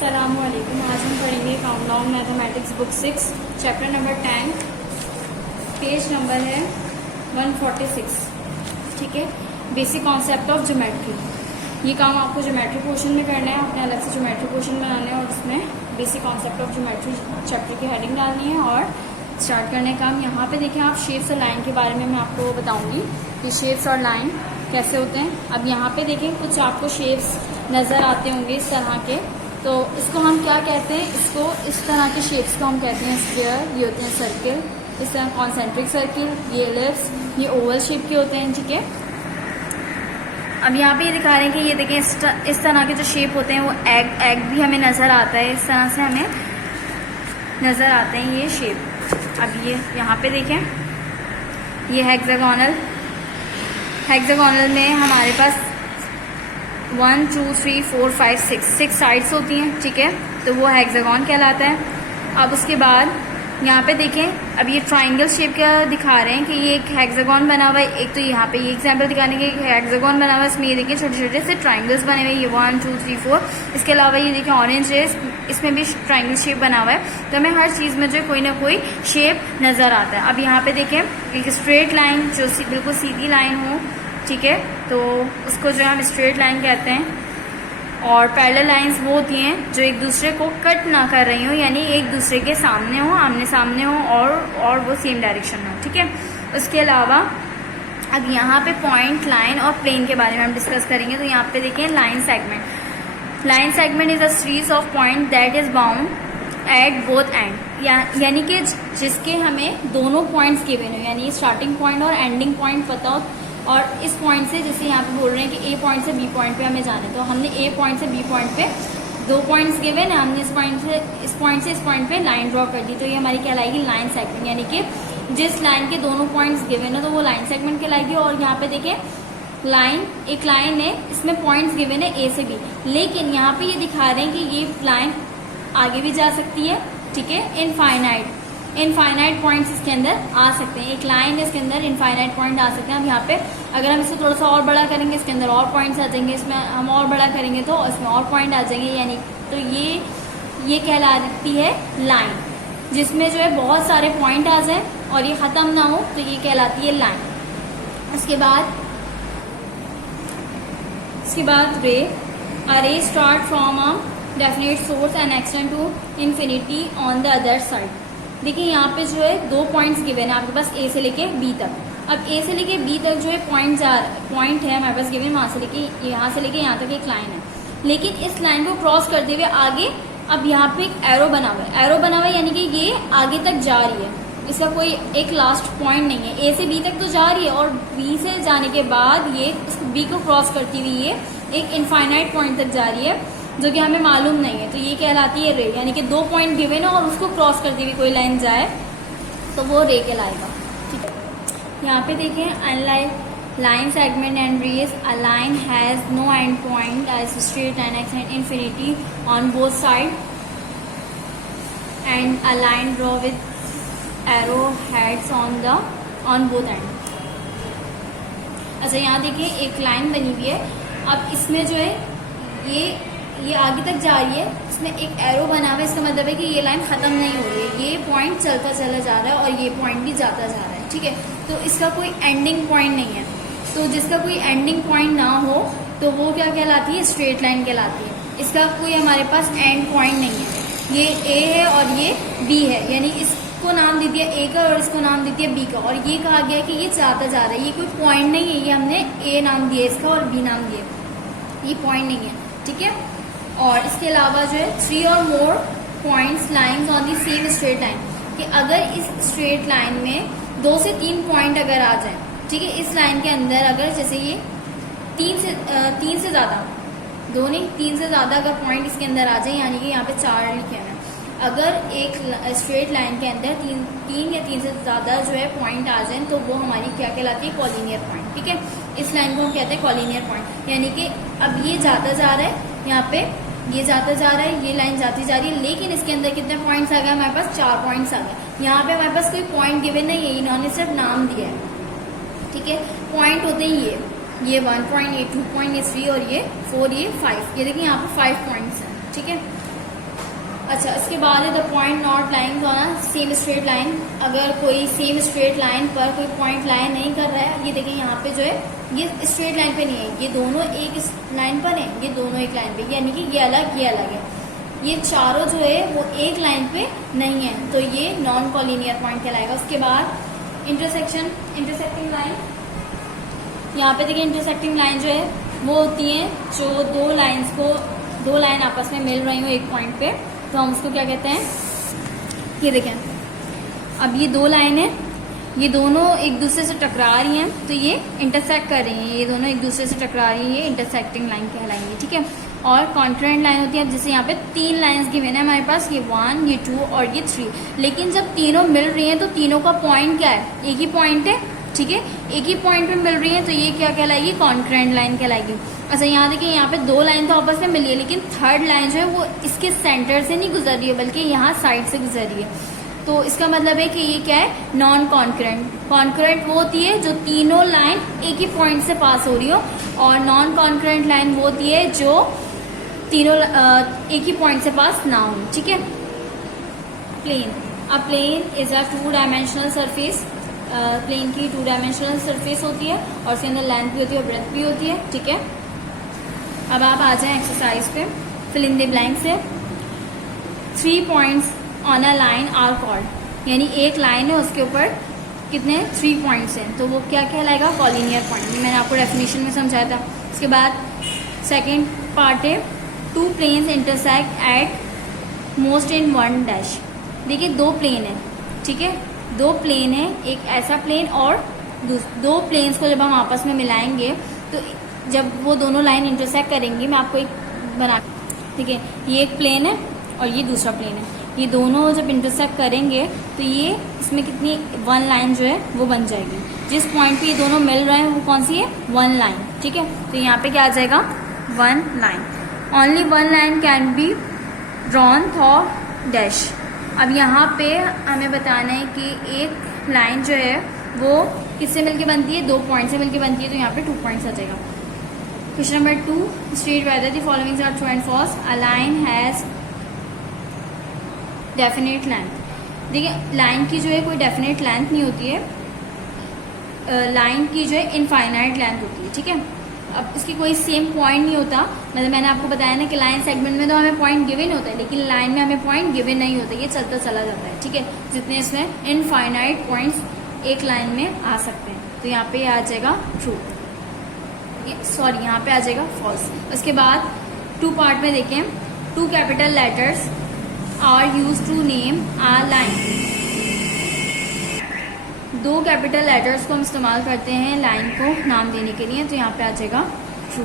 अस्सलामुअलैकुम। आज हम पढ़ेंगे countdown mathematics book 6 chapter number 10, page number है 146। ठीक है, बेसिक कॉन्सेप्ट ऑफ ज्योमेट्री। ये काम आपको ज्योमेट्री पोर्शन में करना है, अपने अलग से ज्योमेट्री पोर्शन बनाने हैं और उसमें basic concept of geometry chapter की हेडिंग डालनी है और स्टार्ट करने का काम। यहाँ पे देखें आप, शेप्स और लाइन के बारे में मैं आपको बताऊंगी कि शेप्स और लाइन कैसे होते हैं। अब यहाँ पे देखें, कुछ आपको शेप्स नज़र आते होंगे इस तरह के, तो इसको हम क्या कहते हैं, इसको इस तरह के शेप्स को हम कहते हैं स्क्वायर, ये होते हैं सर्किल, इस तरह कॉन्सेंट्रिक सर्किल, ये एलिप्स, ये ओवल शेप के होते हैं। ठीक है, अब यहाँ पे ये दिखा रहे हैं कि ये देखें इस तरह के जो शेप होते हैं वो एग भी हमें नज़र आता है, इस तरह से हमें नज़र आते हैं ये शेप। अब ये यहाँ पे देखें, ये हेक्सागोनल में हमारे पास 1 2 3 4 5 6 साइड्स होती हैं। ठीक है, तो वो हेक्सागोन कहलाता है। अब उसके बाद यहाँ पे देखें, अब ये ट्राइंगल शेप का दिखा रहे हैं कि ये एक हेक्सागोन बना हुआ है। एक तो यहाँ पे ये एग्जांपल दिखाने के हेक्सागोन बना हुआ है, इसमें ये देखें छोटे छोटे से ट्राइंगल्स बने हुए हैं, ये 1 2 3 4। इसके अलावा ये देखें ऑरेंज है, इसमें भी ट्राइंगल शेप बना हुआ है। तो हमें हर चीज़ में जो कोई ना कोई शेप नज़र आता है। अब यहाँ पे देखें, एक स्ट्रेट लाइन जो बिल्कुल सीधी लाइन हो, ठीक है, तो उसको जो हम स्ट्रेट लाइन कहते हैं। और पैरेलल लाइंस वो होती हैं जो एक दूसरे को कट ना कर रही हो, यानी एक दूसरे के सामने हो, आमने सामने हो और वो सेम डायरेक्शन में हो। ठीक है, उसके अलावा अब यहाँ पे पॉइंट, लाइन और प्लेन के बारे में हम डिस्कस करेंगे। तो यहाँ पे देखें line segment is a series of point that is bound at both and, यानी कि जिसके हमें दोनों पॉइंट्स गिवन हो, यानी स्टार्टिंग पॉइंट और एंडिंग पॉइंट पता हो। और इस पॉइंट से, जैसे यहाँ पे बोल रहे हैं कि ए पॉइंट से बी पॉइंट पे हमें जाना है, तो हमने ए पॉइंट से बी पॉइंट पे 2 पॉइंट्स गिवन है, हमने इस पॉइंट से इस पॉइंट पे लाइन ड्रॉ कर दी, तो ये हमारी कहलाएगी लाइन सेगमेंट। यानी कि जिस लाइन के दोनों पॉइंट्स गिवन है तो वो लाइन सेगमेंट कहलाएगी। और यहाँ पे देखें, एक लाइन है, इसमें पॉइंट्स गिवन है ए से बी, लेकिन यहाँ पे ये दिखा रहे हैं कि ये लाइन आगे भी जा सकती है। ठीक है, इनफाइनाइट पॉइंट्स इसके अंदर आ सकते हैं। एक लाइन है, इसके अंदर इनफाइनाइट पॉइंट आ सकते हैं। अब यहाँ पे अगर हम इसको थोड़ा सा और बड़ा करेंगे, इसके अंदर और पॉइंट्स आ जाएंगे, इसमें हम और बड़ा करेंगे तो इसमें और पॉइंट आ जाएंगे, यानी तो ये कहलाती है लाइन, जिसमें जो है बहुत सारे पॉइंट आ जाए और ये ख़त्म ना हो, तो ये कहलाती है लाइन। उसके बाद ray start from a definite source and extend to infinity on the other side. देखिए यहाँ पे जो है 2 पॉइंट्स गिवन है आपके पास, ए से लेके बी तक। अब ए से लेके बी तक जो है पॉइंट है हमारे पास गिवन, यहाँ से लेके यहाँ तक एक लाइन है, लेकिन इस लाइन को क्रॉस करते हुए आगे अब यहाँ पे एक एरो बना हुआ है, यानी कि ये आगे तक जा रही है, इसका कोई एक लास्ट पॉइंट नहीं है। ए से बी तक तो जा रही है और बी से जाने के बाद ये बी को क्रॉस करती हुई ये एक इनफाइनाइट पॉइंट तक जा रही है, जो कि हमें मालूम नहीं है, तो ये कहलाती है रे। यानी कि 2 पॉइंट गिवन है और उसको क्रॉस करती हुई कोई लाइन जाए तो वो रे कहलाएगा। ठीक है, यहाँ पे देखें, unlike line segment and rays, a line has no end point as straight line extend infinity on both side and a line draw with arrow heads on both end. अच्छा, यहाँ देखिए एक लाइन बनी हुई है। अब इसमें जो है ये आगे तक जा रही है, इसमें एक एरो बना हुआ है, इसका मतलब है कि ये लाइन खत्म नहीं हो रही है, ये पॉइंट चलता चला जा रहा है और ये पॉइंट भी जाता जा रहा है। ठीक है, तो इसका कोई एंडिंग पॉइंट नहीं है, तो जिसका कोई एंडिंग पॉइंट ना हो तो वो क्या कहलाती है, स्ट्रेट लाइन कहलाती है। इसका कोई हमारे पास एंड पॉइंट नहीं है, ये ए है और ये बी है, यानी इसको नाम दे दिया ए का और इसको नाम दे दिया बी का, और ये कहा गया कि ये जाता जा रहा है, ये कोई पॉइंट नहीं है, ये हमने ए नाम दिया इसका और बी नाम दिया, ये पॉइंट नहीं है। ठीक है, और इसके अलावा जो है 3 और more points lines on the same straight line, कि अगर इस स्ट्रेट लाइन में 2 से 3 पॉइंट अगर आ जाए, ठीक है, इस लाइन के अंदर अगर जैसे ये 3 से ज़्यादा, 2 नहीं 3 से ज़्यादा अगर पॉइंट इसके अंदर आ जाए, यानी कि यहाँ पे 4 लिखे हैं, अगर एक स्ट्रेट लाइन के अंदर 3 या 3 से ज़्यादा जो है पॉइंट आ जाए तो वो हमारी क्या कहलाती है, कॉलिनियर पॉइंट। ठीक है, इस लाइन को हम कहते हैं कॉलिनियर पॉइंट, यानी कि अब ये जाता जा रहा है, यहाँ पे ये जाता जा रहा है, ये लाइन जाती जा रही है, लेकिन इसके अंदर कितने पॉइंट्स आ गए, हमारे पास 4 पॉइंट्स आ गए। यहाँ पे हमारे पास कोई पॉइंट गिवन नहीं है, इन्होंने सिर्फ नाम दिया है। ठीक है, पॉइंट होते हैं ये 1 पॉइंट, ये 2 पॉइंट, ये 3 और ये 4, ये 5। ये देखिए यहाँ पे 5 पॉइंट्स हैं। ठीक है, अच्छा, इसके बाद है the point not lying on a same straight line. अगर कोई सेम स्ट्रेट लाइन पर कोई पॉइंट लाइन नहीं कर रहा है, ये देखिए यहाँ पे जो है ये स्ट्रेट लाइन पे नहीं है, ये दोनों एक लाइन पर है, ये दोनों एक लाइन पे, यानी कि ये अलग है, ये चारों जो है वो एक लाइन पे नहीं है, तो ये नॉन कॉलिनियर पॉइंट कहलाएगा। उसके बाद इंटरसेक्टिंग लाइन, यहाँ पे देखिए इंटरसेक्टिंग लाइन जो है वो होती है जो दो लाइन आपस में मिल रही हो एक पॉइंट पे, तो हम उसको क्या कहते हैं, ये देखें अब ये दो लाइन है, ये दोनों एक दूसरे से टकरा रही हैं, तो ये इंटरसेक्ट कर रही हैं, ये दोनों एक दूसरे से टकरा रही हैं, ये इंटरसेक्टिंग लाइन कहलाएंगी, ठीक है। और कॉन्करेंट लाइन होती है, जैसे यहाँ पे 3 लाइंस गिवन है हमारे पास, ये 1, ये 2 और ये 3, लेकिन जब तीनों मिल रही हैं तो तीनों का पॉइंट क्या है, एक ही पॉइंट है, ठीक है, एक ही पॉइंट पे मिल रही है, तो ये क्या कहलाएगी, कॉन्करेंट लाइन कहलाएगी। अच्छा, यहाँ देखिए यहाँ पे 2 लाइन तो आपस में मिली है, लेकिन थर्ड लाइन जो है वो इसके सेंटर से नहीं गुजर रही है, बल्कि यहाँ साइड से गुजर रही है, तो इसका मतलब है कि ये क्या है, नॉन कॉन्करेंट। कॉन्करेंट वो होती है जो तीनों लाइन एक ही पॉइंट से पास हो रही हो, और नॉन कॉन्करेंट लाइन वो होती है जो तीनों एक ही पॉइंट से पास ना हो, ठीक है। Plane, a plane is a 2 dimensional surface, plane की 2 डायमेंशनल सरफेस होती है और उसके अंदर लेंथ भी होती है और ब्रेथ भी होती है, ठीक है। अब आप आ जाएं एक्सरसाइज पे, फिल इन द ब्लैंक्स है। 3 points on a line are called, यानी एक लाइन है उसके ऊपर कितने 3 पॉइंट्स हैं, तो वो क्या कहलाएगा, कॉलिनियर पॉइंट, मैंने आपको डेफिनेशन में समझाया था। उसके बाद सेकेंड पार्ट है 2 planes intersect at most in 1 dash. देखिए 2 प्लेन है, ठीक है, 2 प्लेन है, एक ऐसा प्लेन और 2 प्लेन्स को जब हम आपस में मिलाएंगे तो जब वो दोनों लाइन इंटरसेक्ट करेंगी, मैं आपको एक बना, ठीक है, ये एक प्लेन है और ये दूसरा प्लेन है, ये दोनों जब इंटरसेक्ट करेंगे तो ये इसमें कितनी 1 लाइन जो है वो बन जाएगी। जिस पॉइंट पे ये दोनों मिल रहे हैं वो कौन सी है, 1 लाइन, ठीक है। तो यहाँ पे क्या आ जाएगा, 1 line. Only 1 line can be drawn through dash. अब यहाँ पे हमें बताना है कि एक लाइन जो है वो किससे मिलके बनती है, 2 पॉइंट से मिलके बनती है, तो यहाँ पे 2 पॉइंट्स आ जाएगा। Question number 2, state whether the followings are true and false. A line has definite length. देखिए लाइन की जो है कोई डेफिनेट लेंथ नहीं होती है, लाइन की जो है इनफाइनाइट लेंथ होती है, ठीक है। अब इसकी कोई सेम पॉइंट नहीं होता, मतलब मैंने आपको बताया ना कि लाइन सेगमेंट में तो हमें पॉइंट गिवन होता है, लेकिन लाइन में हमें पॉइंट गिवन नहीं होता, ये चलता चला जाता है, ठीक है। जितने इसमें इनफाइनाइट पॉइंट्स एक लाइन में आ सकते हैं, तो यहाँ पे आ जाएगा ट्रू, सॉरी यहाँ पे आ जाएगा फॉल्स। उसके बाद 2 पार्ट में देखें, 2 capital letters are use to name a line. 2 capital letters को हम इस्तेमाल करते हैं लाइन को नाम देने के लिए, तो यहाँ पे आ जाएगा ट्रू।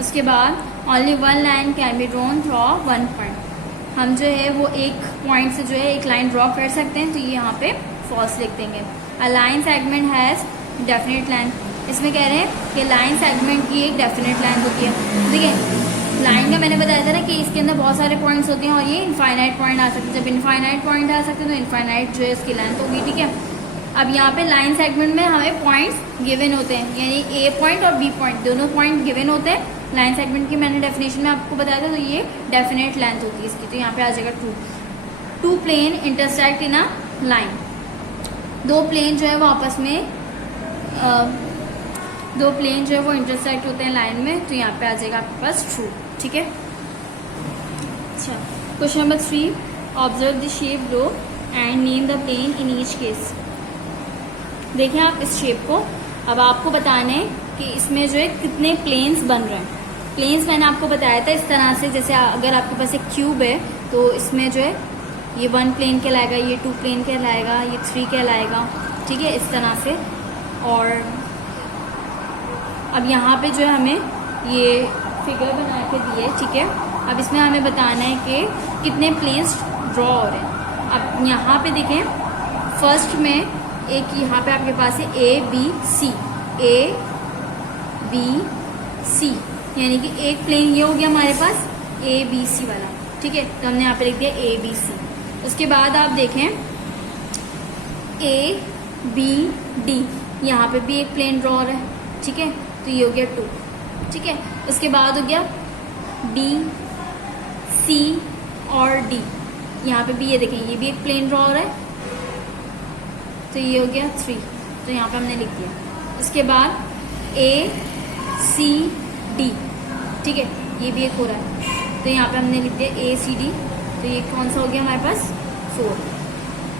उसके बाद only 1 line can be drawn through 1 point. हम जो है वो एक पॉइंट से जो है एक लाइन ड्रॉ कर सकते हैं, तो ये यहाँ पे फॉल्स लिख देंगे। A line segment has definite length. इसमें कह रहे हैं कि लाइन सेगमेंट की एक डेफिनेट लेंथ होती है। देखिए लाइन का मैंने बताया था ना कि इसके अंदर बहुत सारे पॉइंट्स होते हैं और ये इनफाइनाइट पॉइंट आ सकते हैं। जब इनफाइनाइट पॉइंट आ सकते हैं तो इनफाइनाइट जो है उसकी लेंथ होगी, ठीक है। अब यहाँ पे लाइन सेगमेंट में हमें पॉइंट्स गिवन होते हैं, यानी ए पॉइंट और बी पॉइंट दोनों पॉइंट गिवन होते हैं। लाइन सेगमेंट की मैंने डेफिनेशन में आपको बताया था, तो ये डेफिनेट लेंथ होती है इसकी, तो यहाँ पे आ जाएगा true. 2 plane intersect in a line. 2 plane जो है वो आपस में 2 प्लेन जो है वो इंटरसेक्ट होते हैं लाइन में, तो यहाँ पे आ जाएगा आपके पास ट्रू, ठीक है। अच्छा, question number 3, observe the shape low and name the plane in each case. देखिए आप इस शेप को, अब आपको बताना है कि इसमें जो है कितने प्लेन्स बन रहे हैं। प्लेन्स मैंने आपको बताया था इस तरह से, जैसे अगर आपके पास एक क्यूब है तो इसमें जो है ये 1 प्लेन कहलाएगा, ये 2 प्लेन कहलाएगा, ये 3 कहलाएगा, ठीक है, इस तरह से। और अब यहाँ पे जो है हमें ये फिगर बना के दिए, ठीक है। अब इसमें हमें बताना है कि कितने प्लेन्स ड्रॉ हो रहे हैं। अब यहाँ पे देखें, फर्स्ट में एक यहाँ पे आपके पास है A B C, A B C, यानी कि एक प्लेन ये हो गया हमारे पास ए बी सी वाला, ठीक है। तो हमने यहाँ पे लिख दिया ए बी सी। उसके बाद आप देखें ए बी डी, यहाँ पे भी एक प्लेन ड्रॉ हो रहा है, ठीक है, तो ये हो गया 2, ठीक है। उसके बाद हो गया बी सी और डी, यहाँ पे भी ये देखें, ये भी एक प्लेन ड्रॉ हो रहा है, तो ये हो गया 3, तो यहाँ पे हमने लिख दिया। उसके बाद ACD, ठीक है, ये भी एक हो रहा है, तो यहाँ पे हमने लिख दिया ACD, तो ये कौन सा हो गया हमारे पास 4।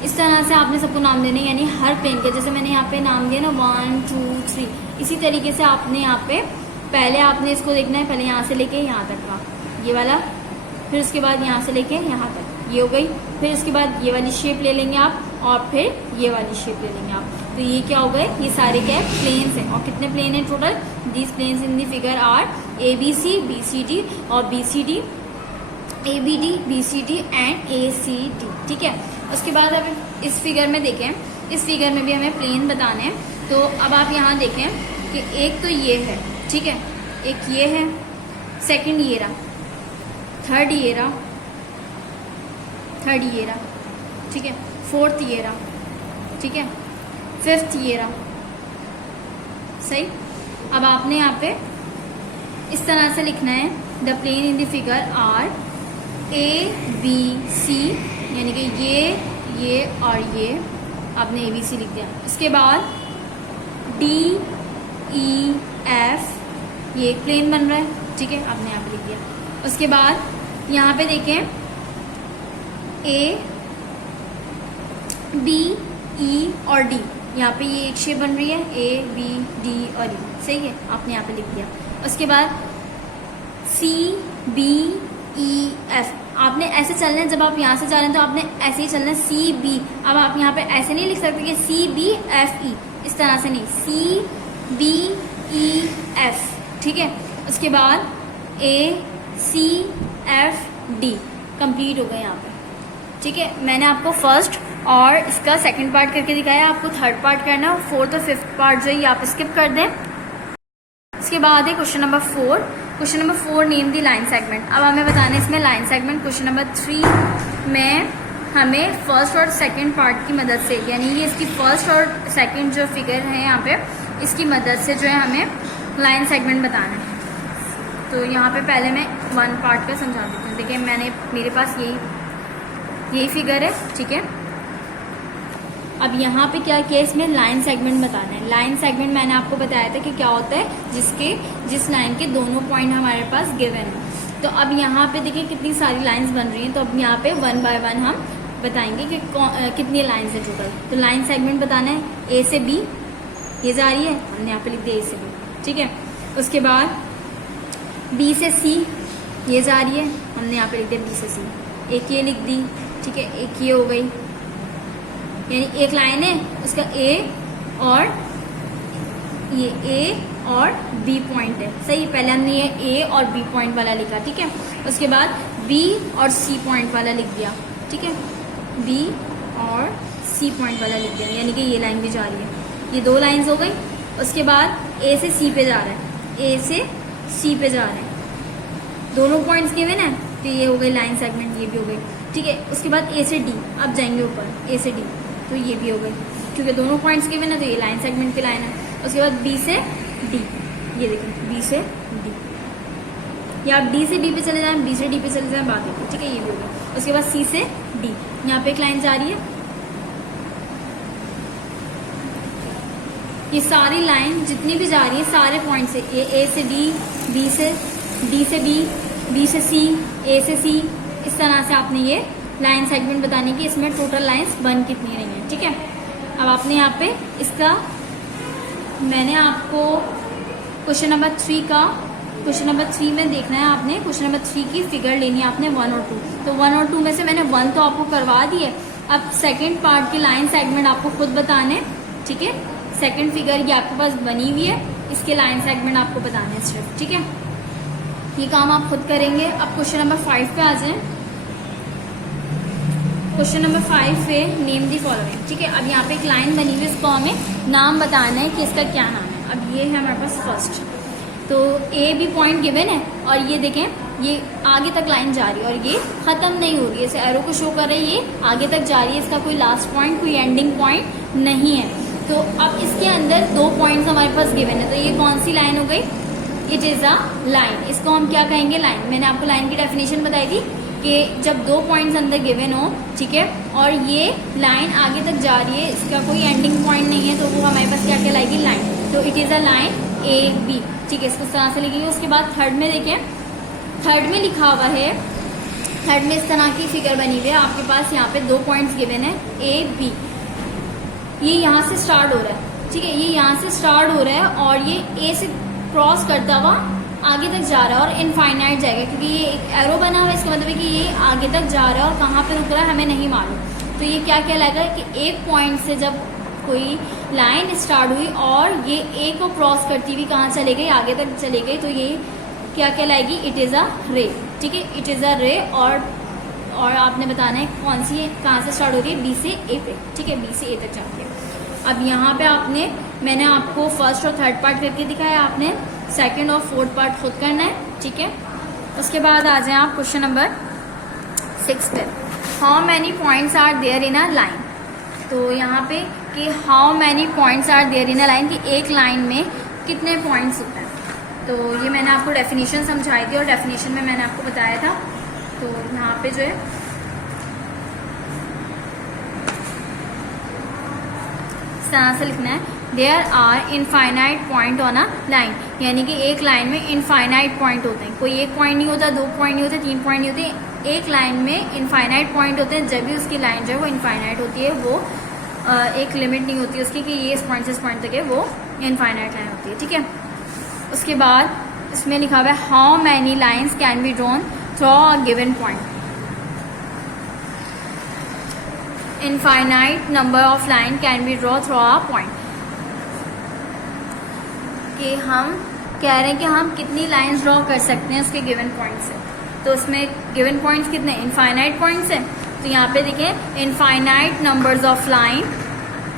इस तरह से आपने सबको नाम देने, यानी हर प्लेन के, जैसे मैंने यहाँ पे नाम दिया ना 1 2 3, इसी तरीके से आपने यहाँ पे पहले आपने इसको देखना है, पहले यहाँ से लेके यहाँ तक का ये वाला, फिर उसके बाद यहाँ से लेके यहाँ तक ये हो गई, फिर उसके बाद ये वाली शेप ले लेंगे आप, और फिर ये वाली शेप ले लेंगे आप, तो ये क्या हो गए, ये सारे क्या है, प्लेन्स हैं। और कितने प्लेन हैं total, these planes in the figure are ABC, BCD और BCD, ABD, BCD and ACD, ठीक है। उसके बाद अब इस फिगर में देखें, इस फिगर में भी हमें प्लेन बताने हैं, तो अब आप यहाँ देखें कि एक तो ये है, ठीक है, एक ये है, सेकंड ये रहा, थर्ड ये रहा, ठीक है, फोर्थ ये रहा, ठीक है, फिफ्थ ये रहा, सही। अब आपने यहाँ पे इस तरह से लिखना है, the plane in the figure are ABC, यानी कि ये और ये आपने ABC लिख दिया। इसके बाद DEF, ये एक प्लेन बन रहा है, ठीक है, आपने यहाँ पे लिख दिया। उसके बाद यहाँ पे देखें ABE और D, यहाँ पे ये एक शेप बन रही है ABD और E, सही है, आपने यहाँ पे लिख दिया। उसके बाद CBEF, आपने ऐसे चलना है, जब आप यहाँ से जा रहे हैं तो आपने ऐसे ही चलना है CB। अब आप यहाँ पे ऐसे नहीं लिख सकते कि CBFE, इस तरह से नहीं, CBEF, ठीक है। उसके बाद ACFD कंप्लीट हो गए यहाँ पे, ठीक है। मैंने आपको फर्स्ट और इसका सेकंड पार्ट करके दिखाया, आपको थर्ड पार्ट करना है, और फोर्थ और फिफ्थ पार्ट जो है आप स्किप कर दें। इसके बाद है question number 4। Question number 4, name the line segment. अब हमें बताना है इसमें लाइन सेगमेंट। क्वेश्चन नंबर 3 में हमें फर्स्ट और सेकंड पार्ट की मदद से, यानी ये इसकी फर्स्ट और सेकंड जो फिगर है यहाँ पे, इसकी मदद से जो है हमें लाइन सेगमेंट बताना है। तो यहाँ पे पहले मैं वन पार्ट का समझा देती हूँ। देखिए मेरे पास यही फिगर है, ठीक है। अब यहाँ पे क्या किया, इसमें लाइन सेगमेंट बताना है। लाइन सेगमेंट मैंने आपको बताया था कि क्या होता है, जिस लाइन के दोनों पॉइंट हमारे पास गिवन है। तो अब यहाँ पे देखिए कितनी सारी लाइंस बन रही हैं, तो अब यहाँ पे 1 बाय 1 हम बताएंगे कि कितनी लाइंस है टोटल। तो लाइन सेगमेंट बताना है, A से B ये जा रही है, हमने यहाँ पे लिख दिया A से B, ठीक है। उसके बाद B से C ये जा रही है, हमने यहाँ पे लिख दिया B से C, एक ये लिख दी, ठीक है, एक ये हो गई, यानी एक लाइन है, उसका A और ये A और B पॉइंट है, सही। पहले हमने ये A और B पॉइंट वाला लिखा, ठीक है। उसके बाद B और C पॉइंट वाला लिख दिया, ठीक है, B और C पॉइंट वाला लिख दिया, यानी कि ये लाइन भी जा रही है। ये 2 लाइंस हो गई। उसके बाद A से C पे जा रहा है, A से C पे जा रहे हैं, दोनों पॉइंट्स गिवन है, तो ये हो गई लाइन सेगमेंट, ये भी हो गई, ठीक है। उसके बाद A से D, अब जाएंगे ऊपर, A से D, तो ये भी हो गई, क्योंकि दोनों पॉइंट्स गिवन है, तो ये लाइन सेगमेंट की लाइन है। उसके बाद B से D, ये देखिए B से D, या आप D से B पे चले जाएं, B से D पे चले जाएं, बात है, ठीक है, ये भी हो गई। उसके बाद C से D, यहाँ पे एक लाइन जा रही है। ये सारी लाइन जितनी भी जा रही है, सारे पॉइंट से, A से D, B से D से B, B से C, A से C, इस तरह से आपने ये लाइन सेगमेंट बताने की, इसमें टोटल लाइंस बन कितनी रही हैं, ठीक है। अब आपने यहाँ पे इसका, मैंने आपको क्वेश्चन नंबर 3 में देखना है, आपने क्वेश्चन नंबर 3 की फिगर लेनी है आपने 1 और 2। तो 1 और 2 में से मैंने 1 तो आपको करवा दी है, अब सेकंड पार्ट की लाइन सेगमेंट आपको खुद बताने, ठीक है। सेकंड फिगर ये आपके पास बनी हुई है, इसके लाइन सेगमेंट आपको बताने हैं सिर्फ, ठीक है। ये काम आप खुद करेंगे। अब क्वेश्चन नंबर 5 पे आ जाएं। क्वेश्चन नंबर 5 पे नेम दी फॉलोइंग, ठीक है। अब यहाँ पे एक लाइन बनी हुई है, इसको हमें नाम बताना है कि इसका क्या नाम है। अब ये है हमारे पास फर्स्ट, तो A B पॉइंट गिवन है, और ये देखें ये आगे तक लाइन जा रही है, और ये खत्म नहीं हो रही है, इसे एरो को शो कर रहे हैं, ये आगे तक जा रही है, इसका कोई लास्ट पॉइंट, कोई एंडिंग पॉइंट नहीं है। तो अब इसके अंदर 2 पॉइंट्स हमारे पास गिवन है, तो ये कौन सी लाइन हो गई, इट इज अ लाइन। इसको हम क्या कहेंगे, लाइन। मैंने आपको लाइन की डेफिनेशन बताई थी कि जब 2 पॉइंट्स अंदर गिवन हो, ठीक है, और ये लाइन आगे तक जा रही है, इसका कोई एंडिंग पॉइंट नहीं है, तो वो हमारे पास क्या कहलाएगी, लाइन। तो it is a line A B, ठीक है, इसको इस तरह से लिखेंगे। उसके बाद थर्ड में देखें, थर्ड में लिखा हुआ है, थर्ड में इस तरह की फिगर बनी हुई है आपके पास, यहाँ पे 2 पॉइंट्स गिवन है ए बी, ये यहाँ से स्टार्ट हो रहा है, ठीक है, ये यहाँ से स्टार्ट हो रहा है और ये ए से क्रॉस करता हुआ आगे तक जा रहा है और इनफाइनाइट जाएगा, क्योंकि ये एक एरो बना हुआ है, इसका मतलब है कि ये आगे तक जा रहा है और कहाँ पे रुक रहा है हमें नहीं मालूम। तो ये क्या कहलाएगा कि एक पॉइंट से जब कोई लाइन स्टार्ट हुई और ये ए को क्रॉस करती हुई कहाँ चले गई, आगे तक चले गई, तो ये क्या कहलाएगी, इट इज़ अ रे, ठीक है, इट इज़ अ रे। और आपने बताना है कौन सी, कहाँ से स्टार्ट हो रही है, बी से ए पे, ठीक है, बी से ए तक जाती है। अब यहाँ पे मैंने आपको फर्स्ट और थर्ड पार्ट करके दिखाया, आपने सेकंड और फोर्थ पार्ट खुद करना है, ठीक है। उसके बाद आ जाए आप क्वेश्चन नंबर 6 पे, how many points are there in a line. तो यहाँ पे कि how many points are there in a line, कि एक लाइन में कितने पॉइंट्स होते हैं। तो ये मैंने आपको डेफिनेशन समझाई थी और डेफिनेशन में मैंने आपको बताया था। तो यहाँ पे जो है इस तरह से लिखना है, there are infinite point on a line, यानी कि एक लाइन में इनफाइनाइट पॉइंट होते हैं, कोई एक पॉइंट नहीं होता, 2 पॉइंट नहीं होते, 3 पॉइंट नहीं होते, एक लाइन में इनफाइनाइट पॉइंट होते हैं। जब भी उसकी लाइन जो है वो इनफाइनाइट होती है, वो एक लिमिट नहीं होती उसकी कि ये इस पॉइंट से इस पॉइंट तक है, वो इनफाइनाइट लाइन होती है, ठीक है। उसके बाद इसमें लिखा हुआ है, how many lines can be drawn through a given point, infinite number of line can be draw through a point, कि हम कह रहे हैं कि हम कितनी लाइंस ड्रॉ कर सकते हैं उसके गिवन पॉइंट से। तो उसमें गिवन पॉइंट्स कितने, इनफाइनाइट पॉइंट्स हैं। तो यहाँ पे देखें, इनफाइनाइट नंबर्स ऑफ लाइन,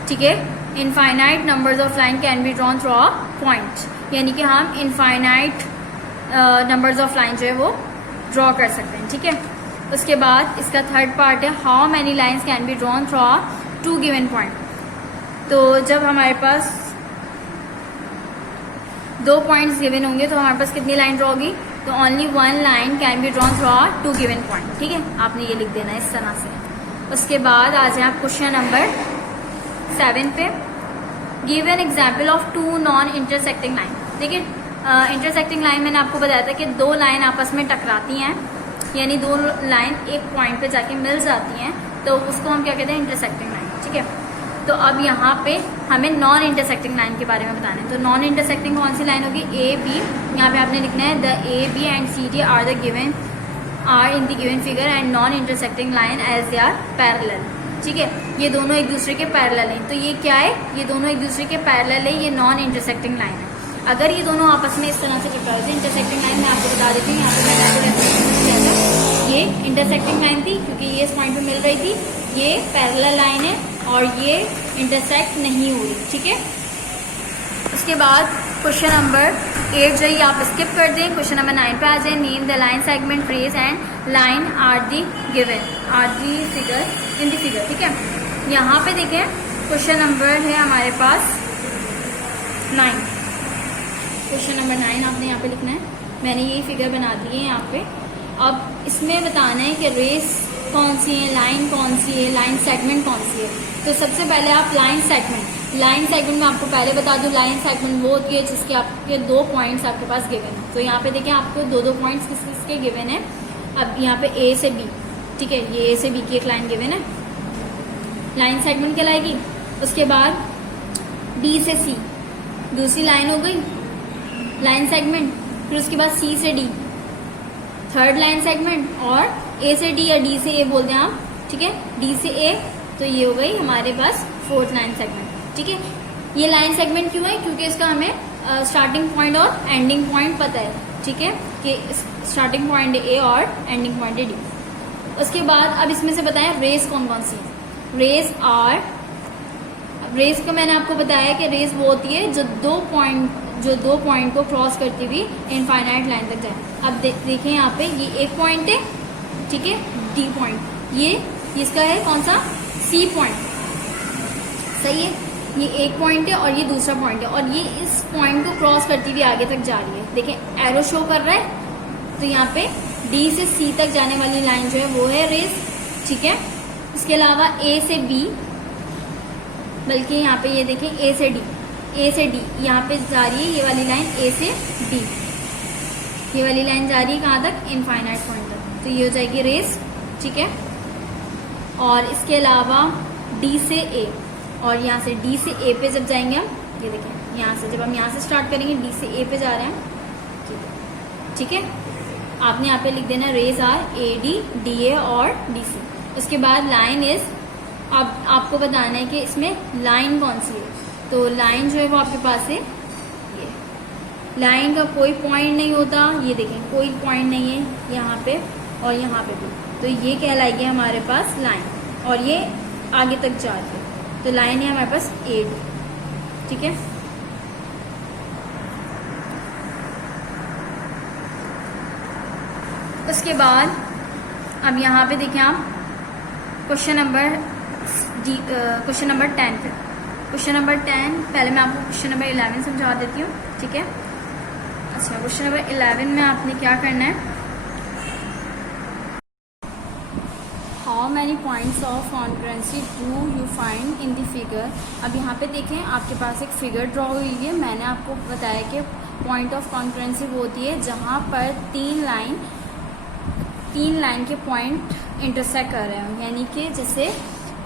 ठीक है, infinite numbers of line can be drawn through a point, यानी कि हम इनफाइनाइट नंबर्स ऑफ लाइन जो है वो ड्रॉ कर सकते हैं, ठीक है। उसके बाद इसका थर्ड पार्ट है, how many lines can be drawn through a 2 given point. तो जब हमारे पास 2 पॉइंट्स गिवन होंगे तो हमारे पास कितनी लाइन ड्रॉ होगी, तो only 1 line can be drawn through a 2 given point, ठीक है, आपने ये लिख देना है इस तरह से। उसके बाद आ जाए आप क्वेश्चन नंबर 7 पे, give an example of 2 non intersecting line. देखिए, इंटरसेक्टिंग लाइन मैंने आपको बताया था कि 2 लाइन आपस में टकराती हैं, यानी 2 लाइन एक पॉइंट पे जाके मिल जाती हैं, तो उसको हम क्या कहते हैं, इंटरसेक्टिंग लाइन, ठीक है। तो अब यहाँ पे हमें नॉन इंटरसेक्टिंग लाइन के बारे में बताना है। तो नॉन इंटरसेक्टिंग कौन सी लाइन होगी, ए बी, यहाँ पे आपने लिखना है, the A B and C D are the given are in the given figure and non intersecting line as they are parallel, ठीक है, ये दोनों एक दूसरे के पैरेलल हैं। तो ये क्या है, ये दोनों एक दूसरे के पैरेलल है, ये नॉन इंटरसेक्टिंग लाइन है। अगर ये दोनों आपस में इस तरह से टकरा रहे थे, इंटरसेक्टिंग लाइन मैं आपको बता देती हूँ, यहाँ पे मैंने आपको रेफरेंस किया था, ये इंटरसेक्टिंग लाइन थी क्योंकि ये इस पॉइंट पे मिल रही थी, ये पैरेलल लाइन है और ये इंटरसेक्ट नहीं हो रही, ठीक है। उसके बाद क्वेश्चन नंबर 8 जो है आप स्किप कर दें, क्वेश्चन नंबर 9 पे आ जाए, name the line segment rays and line are the given are the figure in the figure, ठीक है। यहाँ पे देखें, क्वेश्चन नंबर है हमारे पास 9, क्वेश्चन नंबर 9 आपने यहाँ पे लिखना है, मैंने यही फिगर बना दी है यहाँ पे। अब इसमें बताना है कि रेस कौन सी है, लाइन कौन सी है, लाइन सेगमेंट कौन सी है। तो सबसे पहले आप लाइन सेगमेंट में आपको पहले बता दूं, लाइन सेगमेंट वो होती है जिसके आपके 2 पॉइंट्स आपके पास गिवन है। तो यहाँ पे देखिए आपको 2 पॉइंट्स किसके गिवन है। अब यहाँ पे ए से बी, ठीक है, ये ए से बी की एक लाइन गिवन है, लाइन सेगमेंट कहलाएगी। उसके बाद बी से सी दूसरी लाइन हो गई लाइन सेगमेंट, फिर उसके बाद सी से डी थर्ड लाइन सेगमेंट, और ए से डी या डी से ए बोलते हैं आप, ठीक है, डी से ए, तो ये हो गई हमारे पास 4th लाइन सेगमेंट, ठीक है। ये लाइन सेगमेंट क्यों है, क्योंकि इसका हमें स्टार्टिंग पॉइंट और एंडिंग पॉइंट पता है, ठीक है, कि स्टार्टिंग पॉइंट ए और एंडिंग पॉइंट है डी। उसके बाद अब इसमें से बताएं रेस कौन कौन सी है। रेस को मैंने आपको बताया कि रेस वो होती है जो दो पॉइंट को क्रॉस करती हुई इनफाइनाइट लाइन तक जाए। अब देखें यहाँ पे ये एक पॉइंट है, ठीक है, डी पॉइंट, ये इसका है कौन सा, सी पॉइंट, सही है, ये एक पॉइंट है और ये दूसरा पॉइंट है, और ये इस पॉइंट को क्रॉस करती हुई आगे तक जा रही है। देखें एरो शो कर रहा है, तो यहाँ पे डी से सी तक जाने वाली लाइन जो है वो है रेस, ठीक है। इसके अलावा ए से बी, बल्कि यहाँ पे ये देखें ए से डी, ए से डी यहाँ पे जा रही है ये वाली लाइन, ए से डी ये वाली लाइन जा रही है कहाँ तक, इनफाइनाइट पॉइंट तक, तो ये हो जाएगी रेस, ठीक है। और इसके अलावा डी से ए, और यहाँ से डी से ए पे जब जाएंगे हम, ये देखें यहाँ से जब हम यहाँ से स्टार्ट करेंगे डी से ए पे जा रहे हैं, ठीक है। आपने यहाँ पे लिख देना rays are A D D A और डी सी। उसके बाद लाइन इज, अब आपको बताना है कि इसमें लाइन कौन सी है, तो लाइन जो है वो आपके पास है ये, लाइन का कोई पॉइंट नहीं होता, ये देखें कोई पॉइंट नहीं है यहाँ पे और यहाँ पे भी, तो ये कहलाएगी हमारे पास लाइन, और ये आगे तक जाती है, तो लाइन है हमारे पास ए डी, ठीक है। उसके बाद अब यहाँ पे देखें आप क्वेश्चन नंबर 10 पे, क्वेश्चन नंबर 10 पहले मैं आपको क्वेश्चन नंबर 11 समझा देती हूँ, ठीक है। अच्छा, क्वेश्चन नंबर 11 में आपने क्या करना है, how many points of concurrency do you find in the figure. अब यहाँ पे देखें आपके पास एक फिगर ड्रॉ हुई है, मैंने आपको बताया कि पॉइंट ऑफ कॉन्करेंसी वो होती है जहाँ पर तीन लाइन के पॉइंट इंटरसेक्ट कर रहे हो, यानी कि जैसे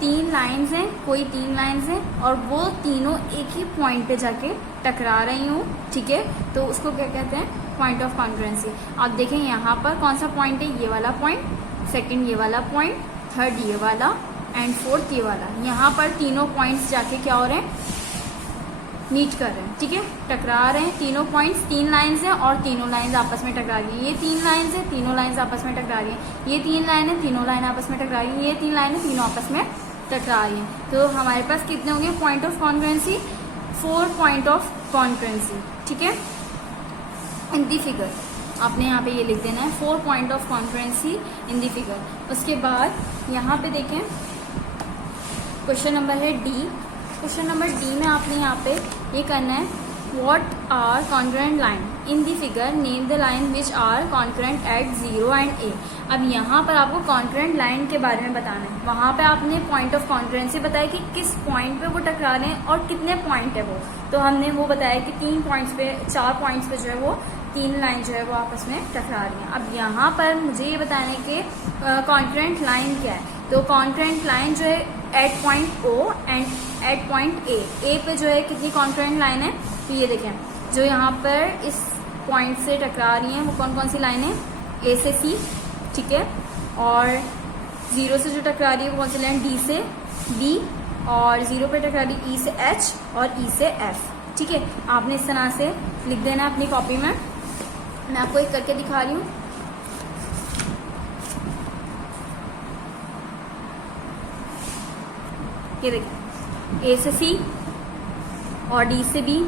तीन लाइंस हैं, कोई तीन लाइंस हैं और वो तीनों एक ही पॉइंट पे जाके टकरा रही हूँ, ठीक है, तो उसको क्या कहते हैं, पॉइंट ऑफ कॉन्करेंसी। आप देखें यहाँ पर कौन सा पॉइंट है, ये वाला पॉइंट, सेकंड ये वाला पॉइंट, थर्ड ये वाला एंड फोर्थ ये वाला, यहाँ पर तीनों पॉइंट्स जाके क्या हो रहे हैं, मीट कर रहे हैं, ठीक है, टकरा रहे हैं। तीनों पॉइंट्स, तीन लाइंस हैं और तीनों लाइंस आपस में टकरा रही हैं, ये तीन लाइंस हैं, तीनों लाइंस आपस में टकरा रही हैं, ये तीन लाइन है, तीनों लाइन आपस में टकरा रही हैं, ये तीन लाइन है, तीनों आपस में टकरा रही हैं। तो हमारे पास कितने होंगे point of concurrency, 4 point of concurrency, ठीक है, इन दी फिगर। आपने यहाँ पे ये लिख देना है 4 point of concurrency in the figure. उसके बाद यहाँ पे देखें क्वेश्चन नंबर है डी, क्वेश्चन नंबर डी में आपने यहाँ पे ये करना है, what are concurrent line in the figure, name the line which are concurrent at 0 and A. अब यहाँ पर आपको कॉन्करेंट लाइन के बारे में बताना है, वहाँ पे आपने पॉइंट ऑफ कॉन्करेंसी बताया कि किस पॉइंट पे वो टकरा रहे हैं और कितने पॉइंट है वो, तो हमने वो बताया कि 3 पॉइंट्स पे, 4 पॉइंट्स पे जो है वो तीन लाइन जो है वो आपस में टकरा रही हैं। अब यहाँ पर मुझे ये बताना है कि कॉन्करेंट लाइन क्या है, तो कॉन्करेंट लाइन जो है at point O and at point A पे जो है कितनी कॉन्करेंट लाइन है, तो ये देखें जो यहाँ पर इस पॉइंट से टकरा रही हैं वो कौन कौन सी लाइन है, ए से सी, ठीक है, और 0 से जो टकरा रही है वो कौन सी लाइन, डी से बी, और 0 पे टकरा रही ई से एच और ई से एफ, ठीक है। आपने इस तरह से लिख देना अपनी कॉपी में, मैं आपको एक करके दिखा रही हूँ। ये देखिए ए से सी और डी से बी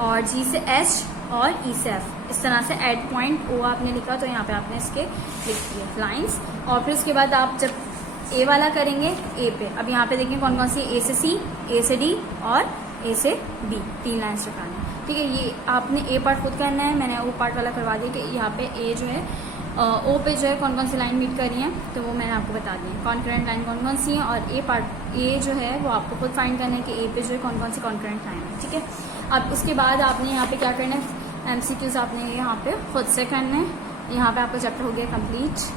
और जी से एच और ई से एफ, इस तरह से एट पॉइंट ओ आपने लिखा, तो यहाँ पे आपने इसके लिख दिए लाइंस। और फिर उसके बाद आप जब ए वाला करेंगे ए पे, अब यहाँ पे देखें कौन कौन सी, ए से सी, ए से डी और ए से बी, 3 लाइन्स टकराना है, ठीक है। ये आपने ए पार्ट खुद करना है, मैंने ओ पार्ट वाला करवा दिया कि यहाँ पे ए जो है ओ पे जो है कौन कौन सी लाइन मीट कर रही हैं, तो वो मैंने आपको बता दी है कॉन्करेंट लाइन कौन कौन सी हैं, और ए पार्ट ए जो है वो आपको खुद फाइंड करना है कि ए पे जो है कौन कौन सी कॉन्करेंट लाइन है, ठीक है। अब उसके बाद आपने यहाँ पे क्या करना है, MCQs आपने यहाँ पे खुद से करना है। यहाँ पे आपका चैप्टर हो गया कंप्लीट।